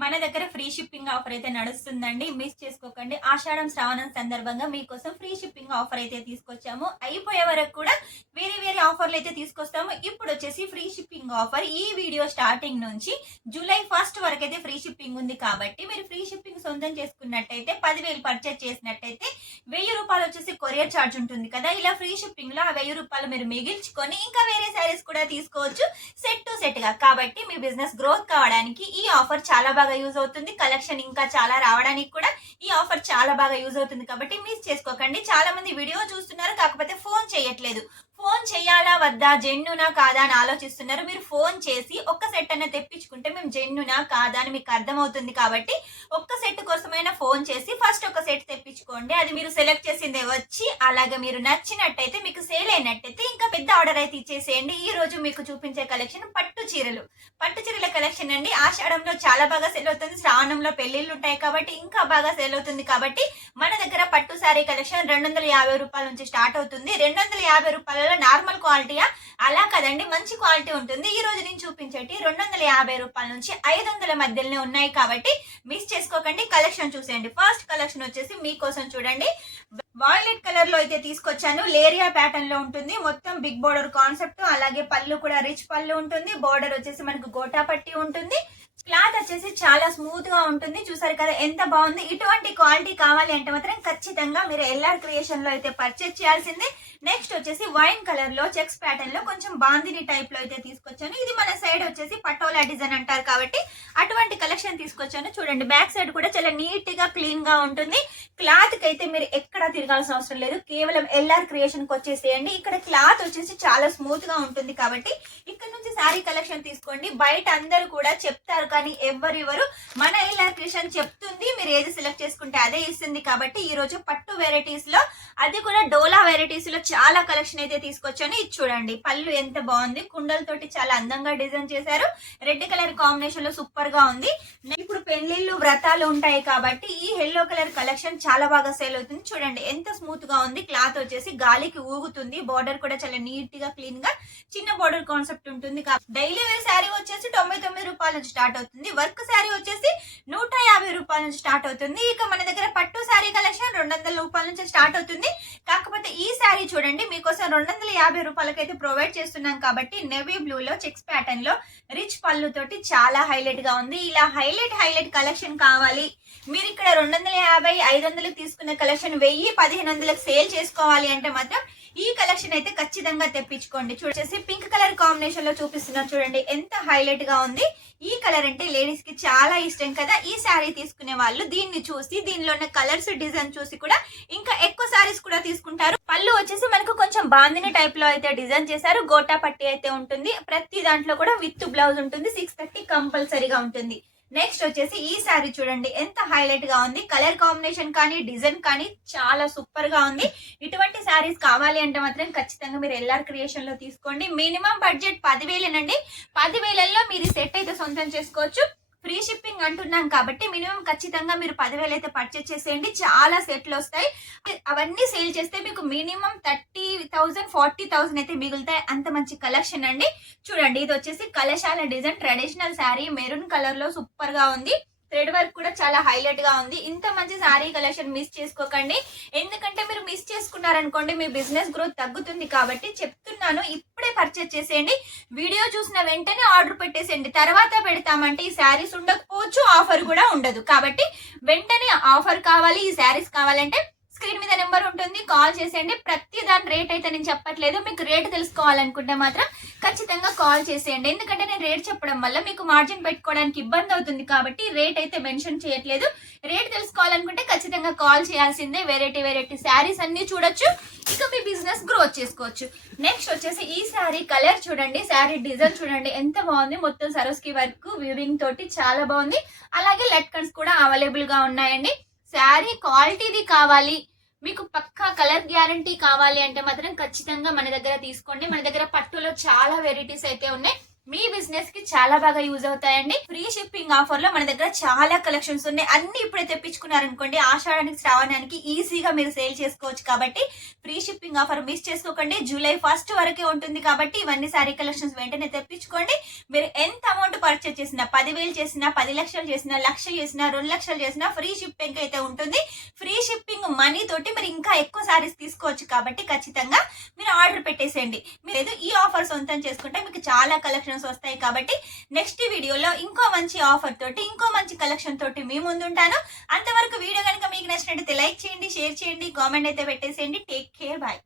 మన దగ్గర free shipping offer అయితే నడుస్తుందండి. మిస్ చేసుకోకండి. ఆషాఢం, శ్రావణం సందర్భంగా మీకోసం ఫ్రీ షిప్పింగ్ ఆఫర్ అయితే తీసుకొచ్చాము. అయిపోయే వరకు కూడా వేరే వేరే ఆఫర్లు అయితే తీసుకొస్తాము. ఇప్పుడు వచ్చేసి ఫ్రీ షిప్పింగ్ ఆఫర్ ఈ వీడియో స్టార్టింగ్ నుంచి జూలై 1 వరకు అయితే ఫ్రీ షిప్పింగ్ ఉంది. కాబట్టి మీరు ఫ్రీ షిప్పింగ్ సొంతం చేసుకున్నట్టయితే 10,000 పర్చేజ్ చేసినట్టయితే 1000 రూపాయలు వచ్చేసి కొరియర్ ఛార్జ్ ఉంటుంది కదా. ఇలా ఫ్రీ షిప్పింగ్ లో ఆ 1000 రూపాయలు మీరు మిగిల్చుకొని ఇంకా వేరే శారీస్ కూడా తీసుకోవచ్చు సెట్ టు సెట్ గా. కాబట్టి మీ బిజినెస్ గ్రోత్ కావడానికి ఈ ఆఫర్ చాలా బాగా యూజ్ అవుతుంది. కలెక్షన్ ఇంకా చాలా రావడానికి కూడా ఈ ఆఫర్ చాలా బాగా యూజ్ అవుతుంది. కాబట్టి మిస్ చేసుకోకండి. చాలా మంది వీడియో చూస్తున్నారు, కాకపోతే ఫోన్ చేయట్లేదు. ఫోన్ చేయాలా వద్దా, జెన్యునా కాదా అని ఆలోచిస్తున్నారు. మీరు ఫోన్ చేసి ఒక్క సెట్ అన్న తెప్పించుకుంటే మేము జెన్యునా కాదా అని మీకు అర్థమవుతుంది. కాబట్టి ఒక్క సెట్ కోసమైనా ఫోన్ చేసి ఫస్ట్ ఒక సెట్ తెప్పించుకోండి. అది మీరు సెలెక్ట్ చేసిందే వచ్చి అలాగే మీరు నచ్చినట్టయితే, మీకు సేల్ అయినట్టయితే ఇంకా పెద్ద ఆర్డర్ అయితే ఇచ్చేసేయండి. ఈ రోజు మీకు చూపించే కలెక్షన్ పట్టు చీరలు. పట్టు చీరల కలెక్షన్ అండి. ఆషాఢంలో చాలా బాగా సేల్ అవుతుంది. శ్రావణంలో పెళ్లిళ్ళు ఉంటాయి కాబట్టి ఇంకా బాగా సేల్ అవుతుంది. కాబట్టి మన దగ్గర పట్టు శారీ కలెక్షన్ 250 రూపాయల నుంచి స్టార్ట్ అవుతుంది. 250 రూపాయలలో నార్మల్ క్వాలిటీయా? అలా కదండి, మంచి క్వాలిటీ ఉంటుంది. ఈ రోజు నేను చూపించేటి 250 రూపాయల నుంచి 500 మధ్యలోనే ఉన్నాయి. కాబట్టి మిస్ చేసుకోకండి. కలెక్షన్ చూసేయండి. ఫస్ట్ కలెక్షన్ వచ్చేసి మీకోసం చూడండి, వాయిలెట్ కలర్ లో అయితే తీసుకొచ్చాను. లేరియా ప్యాటర్న్ లో ఉంటుంది. మొత్తం బిగ్ బోర్డర్ కాన్సెప్ట్, అలాగే పళ్ళు కూడా రిచ్ పళ్ళు ఉంటుంది. బోర్డర్ వచ్చేసి మనకు గోటా పట్టి ఉంటుంది. క్లాత్ వచ్చేసి చాలా స్మూత్ గా ఉంటుంది. చూసారు కదా ఎంత బాగుంది. ఇటువంటి క్వాలిటీ కావాలి అంటే మాత్రం ఖచ్చితంగా మీరు ఎల్ఆర్ క్రియేషన్ లో అయితే పర్చేజ్ చేయాల్సిందే. నెక్స్ట్ వచ్చేసి వైన్ కలర్ లో చెక్స్ ప్యాటర్న్ లో కొంచెం బాందిని టైప్ లో అయితే తీసుకొచ్చాను. ఇది మన సైడ్ వచ్చేసి పటోలా డిజైన్ అంటారు కాబట్టి అటువంటి కలెక్షన్ తీసుకొచ్చాను. చూడండి, బ్యాక్ సైడ్ కూడా చాలా నీట్ గా క్లీన్ గా ఉంటుంది. క్లాత్ కి అయితే మీరు ఎక్కడా తిరగాల్సిన అవసరం లేదు. కేవలం ఎల్ఆర్ క్రియేషన్ కి వచ్చేసేయండి. ఇక్కడ క్లాత్ వచ్చేసి చాలా స్మూత్ గా ఉంటుంది. కాబట్టి ఇక్కడ నుంచి శారీ కలెక్షన్ తీసుకోండి. బయట అందరూ కూడా చెప్తారు కానీ ఎవరు మన ఎల్ఆర్ క్రియేషన్ చెప్తుంది. మీరు ఏది సెలెక్ట్ చేసుకుంటే అదే ఇస్తుంది. కాబట్టి ఈ రోజు పట్టు వెరైటీస్ లో, అది కూడా డోలా వెరైటీస్ లో చాలా కలెక్షన్ అయితే తీసుకొచ్చాను. ఇది చూడండి, పళ్ళు ఎంత బాగుంది. కుండలతోటి చాలా అందంగా డిజైన్ చేశారు. రెడ్ కలర్ కాంబినేషన్ లో సూపర్ గా ఉంది. ఇప్పుడు పెళ్లిళ్ళు, వ్రతాలు ఉంటాయి కాబట్టి ఈ ఎల్లో కలర్ కలెక్షన్ చాలా బాగా సేల్ అవుతుంది. చూడండి ఎంత స్మూత్ గా ఉంది. క్లాత్ వచ్చేసి గాలికి ఊగుతుంది. బార్డర్ కూడా చాలా నీట్ గా క్లీన్ గా చిన్న బార్డర్ కాన్సెప్ట్ ఉంటుంది. డైలీ వేర్ శారీ వచ్చేసి 99 రూపాయల నుంచి స్టార్ట్ అవుతుంది. వర్క్ శారీ వచ్చేసి 150 రూపాయల నుంచి స్టార్ట్ అవుతుంది. ఇక మన దగ్గర పట్టు శారీ కలెక్షన్ 200 రూపాయల నుంచి స్టార్ట్ అవుతుంది. కాకపోతే ఈ శారీ చూడండి, మీకోసం 250 రూపాయలకైతే ప్రొవైడ్ చేస్తున్నాం. కాబట్టి నెవీ బ్లూ లో చెక్స్ ప్యాటర్న్ లో రిచ్ పళ్ళు తోటి చాలా హైలైట్ గా ఉంది. ఇలా హైలైట్ కలెక్షన్ కావాలి, మీరు ఇక్కడ 250, 500 తీసుకున్న కలెక్షన్ 1000, 1500 సేల్ చేసుకోవాలి అంటే మాత్రం ఈ కలెక్షన్ అయితే ఖచ్చితంగా తెప్పించుకోండి. చూడేసి పింక్ కలర్ కాంబినేషన్ లో చూపిస్తున్నారు. చూడండి ఎంత హైలైట్ గా ఉంది. ఈ కలర్ అంటే లేడీస్ కి చాలా ఇష్టం కదా. ఈ శారీ తీసుకునే వాళ్ళు దీన్ని చూసి, దీనిలో ఉన్న కలర్స్ డిజైన్ చూసి కూడా ఇంకా ఎక్కువ శారీస్ కూడా తీసుకుంటారు. పళ్ళు వచ్చేసి మనకు కొంచెం బాందిని టైప్ లో అయితే డిజైన్ చేశారు. గోటా పట్టి అయితే ఉంటుంది. ప్రతి దాంట్లో కూడా విత్ బ్లౌజ్ ఉంటుంది. 630 కంపల్సరీగా ఉంటుంది. నెక్స్ట్ వచ్చేసి ఈ శారీ చూడండి ఎంత హైలైట్ గా ఉంది. కలర్ కాంబినేషన్ కానీ డిజైన్ కానీ చాలా సూపర్ గా ఉంది. ఇటువంటి శారీస్ కావాలి అంటే మాత్రం ఖచ్చితంగా మీరు ఎల్ఆర్ క్రియేషన్ లో తీసుకోండి. మినిమం బడ్జెట్ 10,000 10,000లో మీరు సెట్ అయితే సొంతం చేసుకోవచ్చు. ఫ్రీ షిప్పింగ్ అంటున్నాం కాబట్టి మినిమం ఖచ్చితంగా మీరు 10,000 అయితే పర్చేస్ చేసేయండి. చాలా సెట్లు వస్తాయి. అవన్నీ సేల్ చేస్తే మీకు మినిమం 30,000, 40,000 అయితే మిగులుతాయి. అంత మంచి కలెక్షన్ అండి. చూడండి, ఇది వచ్చేసి Kalasala design traditional sari, maroon colour లో సూపర్ గా ఉంది. థ్రెడ్ వర్క్ కూడా చాలా హైలైట్ గా ఉంది. ఇంత మంచి శారీ కలెక్షన్ మిస్ చేసుకోకండి. ఎందుకంటే మీరు మిస్ చేసుకున్నారనుకోండి మీ బిజినెస్ గ్రోత్ తగ్గుతుంది. కాబట్టి చెప్తున్నాను, ఇప్పుడే పర్చేస్ చేసేయండి. వీడియో చూసిన వెంటనే ఆర్డర్ పెట్టేసేయండి. తర్వాత పెడతామంటే ఈ శారీస్ ఉండకపోవచ్చు, ఆఫర్ కూడా ఉండదు. కాబట్టి వెంటనే ఆఫర్ కావాలి, ఈ శారీస్ కావాలంటే స్క్రీన్ మీద నెంబర్ ఉంటుంది, కాల్ చేసేయండి. ప్రతి దాని రేట్ అయితే నేను చెప్పట్లేదు. మీకు రేట్ తెలుసుకోవాలనుకుంటే మాత్రం ఖచ్చితంగా కాల్ చేసేయండి. ఎందుకంటే నేను రేట్ చెప్పడం వల్ల మీకు మార్జిన్ పెట్టుకోవడానికి ఇబ్బంది అవుతుంది. కాబట్టి రేట్ అయితే మెన్షన్ చేయట్లేదు. రేట్ తెలుసుకోవాలనుకుంటే ఖచ్చితంగా కాల్ చేయాల్సిందే. వెరైటీ శారీస్ అన్ని చూడొచ్చు. ఇక మీ బిజినెస్ గ్రోత్ చేసుకోవచ్చు. నెక్స్ట్ వచ్చేసి ఈ శారీ కలర్ చూడండి, శారీ డిజైన్ చూడండి ఎంత బాగుంది. మొత్తం సరోస్కి వర్క్ వీవింగ్ తోటి చాలా బాగుంది. అలాగే లట్కన్స్ కూడా అవైలబుల్ గా ఉన్నాయండి. శారీ క్వాలిటీది కావాలి, మీకు పక్కా కలర్ గ్యారంటీ కావాలి అంటే మాత్రం ఖచ్చితంగా మన దగ్గర తీసుకోండి. మన దగ్గర పట్టులో చాలా వెరైటీస్ అయితే ఉన్నాయి. మీ బిజినెస్ కి చాలా బాగా యూజ్ అవుతాయండి. ఫ్రీ షిప్పింగ్ ఆఫర్ లో మన దగ్గర చాలా కలెక్షన్స్ ఉన్నాయి. అన్ని ఇప్పుడే తెప్పించుకున్నారనుకోండి, ఆషాఢానికి శ్రావణానికి ఈజీగా మీరు సేల్ చేసుకోవచ్చు. కాబట్టి ఫ్రీ షిప్పింగ్ ఆఫర్ మిస్ చేసుకోకండి. జూలై 1 వరకే ఉంటుంది కాబట్టి ఇవన్నీ సారీ కలెక్షన్స్ వెంటనే తెప్పించుకోండి. మీరు ఎంత అమౌంట్ పర్చేస్ చేసినా, 10,000 చేసినా, 10 లక్షలు చేసినా, 1,00,000 చేసినా, 2 లక్షలు చేసినా ఫ్రీ షిప్పింగ్ అయితే ఉంటుంది. ఫ్రీ షిప్పింగ్ మనీ తోటి మీరు ఇంకా ఎక్కువ సారీస్ తీసుకోవచ్చు. కాబట్టి ఖచ్చితంగా మీరు ఆర్డర్ పెట్టేసేయండి. మీరు ఈ ఆఫర్ సొంతం చేసుకుంటే మీకు చాలా కలెక్షన్ వస్తాయి. కాబట్టి నెక్స్ట్ వీడియోలో ఇంకో మంచి ఆఫర్ తోటి, ఇంకో మంచి కలెక్షన్ తోటి మీ ముందుంటాను. అంతవరకు వీడియో కనుక మీకు నచ్చినట్లయితే లైక్ చేయండి, షేర్ చేయండి, కామెంట్ అయితే పెట్టేసేయండి. Take care, bye.